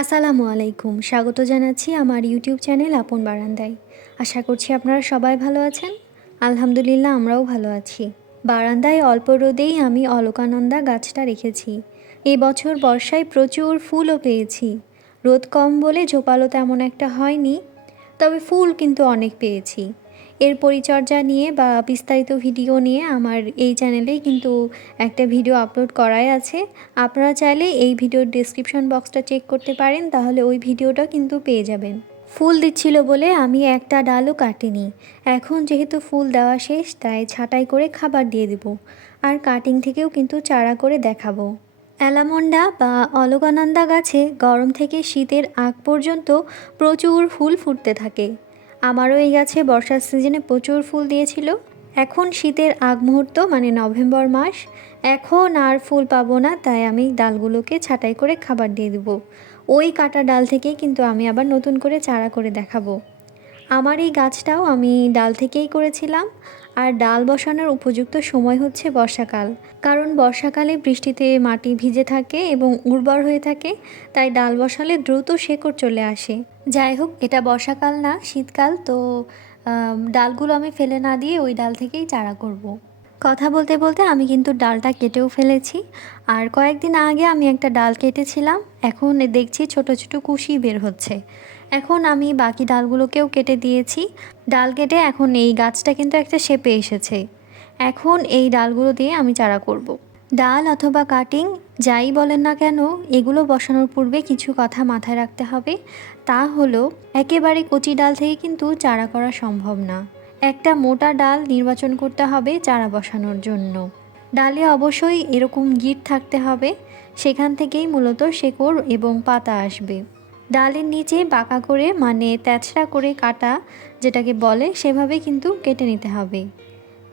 আসসালামু আলাইকুম। স্বাগত জানাচ্ছি আমার ইউটিউব চ্যানেল আপন বারান্দায়। আশা করছি আপনারা সবাই ভালো আছেন। আলহামদুলিল্লাহ, আমরাও ভালো আছি। বারান্দায় অল্প রোদেই আমি অলকানন্দা গাছটা রেখেছি। এই বছর বর্ষায় প্রচুর ফুলও পেয়েছি। রোদ কম বলে ঝোপালো তেমন একটা হয়নি, তবে ফুল কিন্তু অনেক পেয়েছি। এর পরিচর্যা নিয়ে বা বিস্তারিত ভিডিও নিয়ে আমার এই চ্যানেলেই কিন্তু একটা ভিডিও আপলোড করাই আছে। আপনারা চাইলে এই ভিডিওর ডিসক্রিপশন বক্সটা চেক করতে পারেন, তাহলে ওই ভিডিওটা কিন্তু পেয়ে যাবেন। ফুল দিচ্ছিল বলে আমি একটা ডালও কাটিনি। এখন যেহেতু ফুল দেওয়া শেষ, তাই ছাঁটাই করে খাবার দিয়ে দেব। আর কাটিং থেকেও কিন্তু চারা করে দেখাবো। অ্যালামন্ডা বা অলকানন্দা গাছে গরম থেকে শীতের আগ পর্যন্ত প্রচুর ফুল ফুটতে থাকে। আমারও এই গাছে বর্ষার সিজনে প্রচুর ফুল দিয়েছিল। এখন শীতের আগ মুহূর্ত মানে নভেম্বর মাস। এখন আর ফুল পাবো না, তাই আমি ডালগুলোকে ছাঁটাই করে খাবার দিয়ে দেবো। ওই কাটা ডাল থেকেই কিন্তু আমি আবার নতুন করে চারা করে দেখাবো। আমার এই গাছটাও আমি ডাল থেকেই করেছিলাম। আর ডাল বসানোর উপযুক্ত সময় হচ্ছে বর্ষাকাল। কারণ বর্ষাকালে বৃষ্টিতে মাটি ভিজে থাকে এবং উর্বর হয়ে থাকে, তাই ডাল বসালে দ্রুত শেকড় চলে আসে। যাই হোক, এটা বর্ষাকাল না, শীতকাল, তো ডালগুলো আমি ফেলে না দিয়ে ওই ডাল থেকেই চারা করব। কথা বলতে বলতে আমি কিন্তু ডালটা কেটেও ফেলেছি আর কয়েকদিন আগে আমি একটা ডাল কেটেছিলাম, এখন দেখছি ছোট ছোট কুশি বের হচ্ছে এখন আমি বাকি ডালগুলোকেও কেটে দিয়েছি ডাল কেটে এখন এই গাছটা কিন্তু একটা শেপে এসেছে এখন এই ডালগুলো দিয়ে আমি চারা করব। ডাল অথবা কাটিং যাই বলেন না কেন, এগুলো বসানোর পূর্বে কিছু কথা মাথায় রাখতে হবে। তা হলো, একেবারে কচি ডাল থেকে কিন্তু চারা করা সম্ভব না। একটা মোটা ডাল নির্বাচন করতে হবে চারা বসানোর জন্য। ডালে অবশ্যই এরকম গিট থাকতে হবে, সেখান থেকেই মূলত শেকড় এবং পাতা আসবে। ডালের নিচে বাঁকা করে মানে তেছড়া করে কাটা, যেটাকে বলে, সেভাবে কিন্তু কেটে নিতে হবে।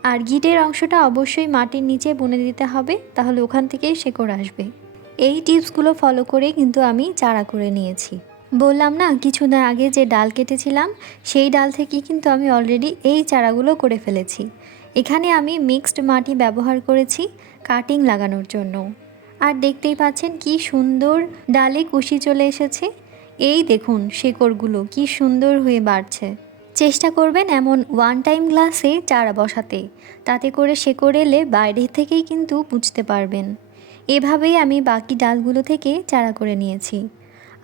আর গিটের অংশটা অবশ্যই মাটির নিচে বুনে দিতে হবে, তাহলে ওখান থেকেই শেকড় আসবে। এই টিপসগুলো ফলো করে কিন্তু আমি চারা করে নিয়েছি। বললাম না, কিছু কিছুদিন আগে যে ডাল কেটেছিলাম, সেই ডাল থেকেই কিন্তু আমি অলরেডি এই চারাগুলো করে ফেলেছি। এখানে আমি মিক্সড মাটি ব্যবহার করেছি কাটিং লাগানোর জন্য। আর দেখতেই পাচ্ছেন কি সুন্দর ডালে কুশি চলে এসেছে। এই দেখুন শেকড়গুলো, কি সুন্দর হয়ে বাড়ছে। চেষ্টা করবেন এমন ওয়ান টাইম গ্লাসে চারা বসাতে। তাতে করে শেকড় এলে বাইরে থেকেই কিন্তু বুঝতে পারবেন। এভাবেই আমি বাকি ডালগুলো থেকে চারা করে নিয়েছি।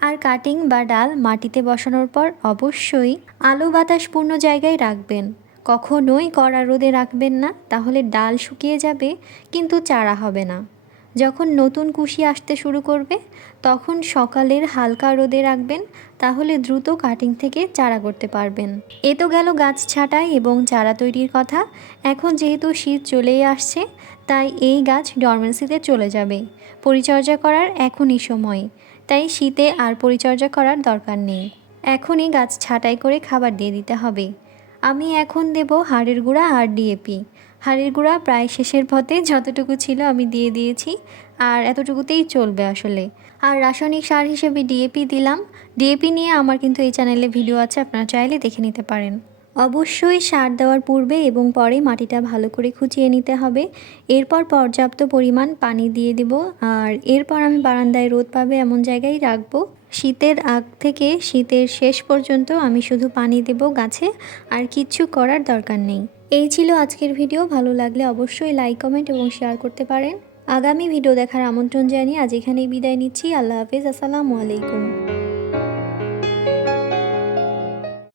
আর কাটিং বা ডাল মাটিতে বসানোর পর অবশ্যই আলো বাতাসপূর্ণ জায়গায় রাখবেন। কখনোই কড়া রোদে রাখবেন না, তাহলে ডাল শুকিয়ে যাবে, কিন্তু চারা হবে না। যখন নতুন কুশি আসতে শুরু করবে, তখন সকালের হালকা রোদে রাখবেন, তাহলে দ্রুত কাটিং থেকে চারা করতে পারবেন। এ তো গেল গাছ ছাঁটাই এবং চারা তৈরির কথা। এখন যেহেতু শীত চলেই আসছে, তাই এই গাছ ডরমেন্সিতে চলে যাবে। পরিচর্যা করার এখনই সময়। তাই শীতে আর পরিচর্যা করার দরকার নেই। এখনই গাছ ছাঁটাই করে খাবার দিয়ে দিতে হবে। আমি এখন দেব হাড়ের গুঁড়া আর ডিএপি হাড়ের গুঁড়া প্রায় শেষের পথে যতটুকু ছিল আমি দিয়ে দিয়েছি, আর এতটুকুতেই চলবে আসলে। আর রাসায়নিক সার হিসেবে ডিএপি দিলাম। ডিএপি নিয়ে আমার কিন্তু এই চ্যানেলে ভিডিও আছে, আপনারা চাইলে দেখে নিতে পারেন। অবশ্যই সার দেওয়ার পূর্বে এবং পরে মাটিটা ভালো করে খুঁচিয়ে নিতে হবে। এরপর পর্যাপ্ত পরিমাণ পানি দিয়ে দেব, আর এরপর আমি বারান্দায় রোদ পাবে এমন জায়গায় রাখব শীতের আগ থেকে শীতের শেষ পর্যন্ত আমি শুধু পানি দেব গাছে, আর কিচ্ছু করার দরকার নেই। এই ছিল আজকের ভিডিও। ভালো লাগলে অবশ্যই লাইক, কমেন্ট এবং শেয়ার করতে পারেন। আগামী ভিডিও দেখার আমন্ত্রণ জানিয়ে আজ এখানেই বিদায় নিচ্ছি। আল্লাহ হাফিজ। আসসালামু আলাইকুম।